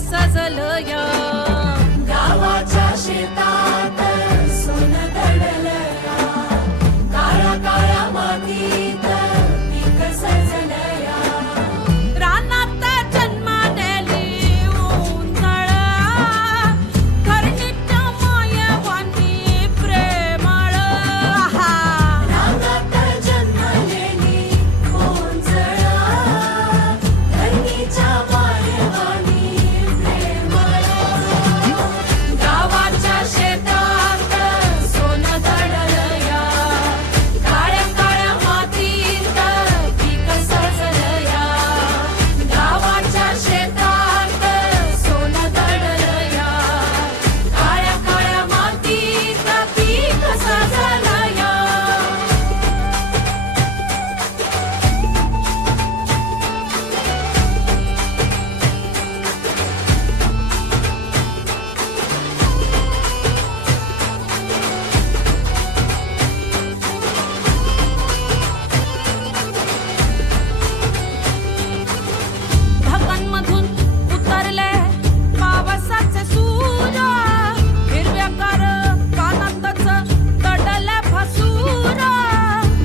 सजलं या गावाच्या शेतात सोनं दडलया, काळ्या काळ्या मातीत पीक सजलया. रानात जन्मालेली उंजळ, धरणीच्या मायेवानी प्रेमळ. रानात जन्मलेली उंजळ, धरणीच्या मायेवानी प्रेमळ. गावाच्या शेतात सोनं दडलया, काळ्या काळ्या मातीत पीक सजलया. गावाच्या शेतात सोनं दडलया, काळ्या काळ्या मातीत पीक सजलया. ढगांमधून उतरले पावसाचे सूर, हिरव्यागार पानातच दडले फसूर.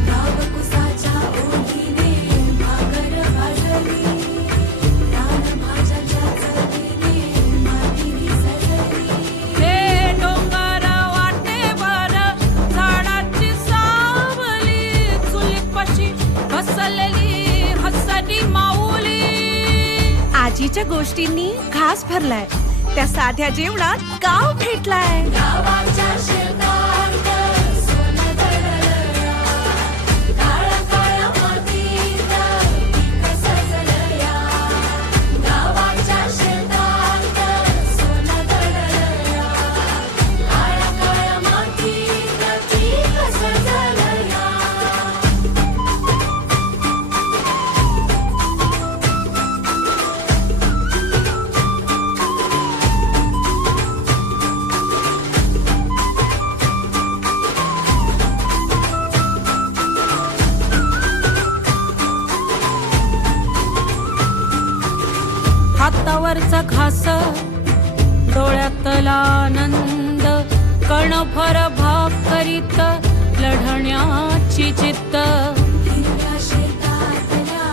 गावकुसाच्या ओढीने भाकर भाजली, रानभाज्याच्या चवीने माती सजली. हे डोंगर वाटेवर झाडाची सावली, चुलीपाशी बसलेली हसरी माऊली. आजीच्या गोष्टींनी घास भरलाय, त्या साध्या जेवणात गाव भेटलाय. गावाच्या शेतात सोनं दडलया, काळ्या काळ्या मातीत पीक सजलया. गावाच्या शेतात सोनं दडलया, काळ्या काळ्या मातीत पीक सजलया. हातावरचा घास, डोळ्यातला आनंद, कणभर भाकरीत लढण्याची जिद्द. हिरव्या शेतातल्या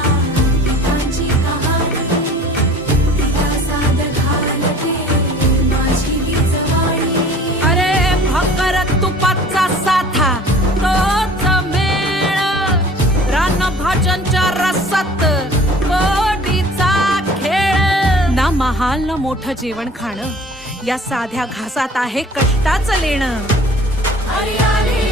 पिकांची कहाणी, तिला साद घालते माझी ही जवानी. अरे भाकर तुपाचा साथा तोच मेळ, रानभाज्यांच्या रसात कोडीचा खेळ. ना महाल ना मोठं जेवण खाणं, या साध्या घासात आहे कष्टाचं लेणं. हरियाली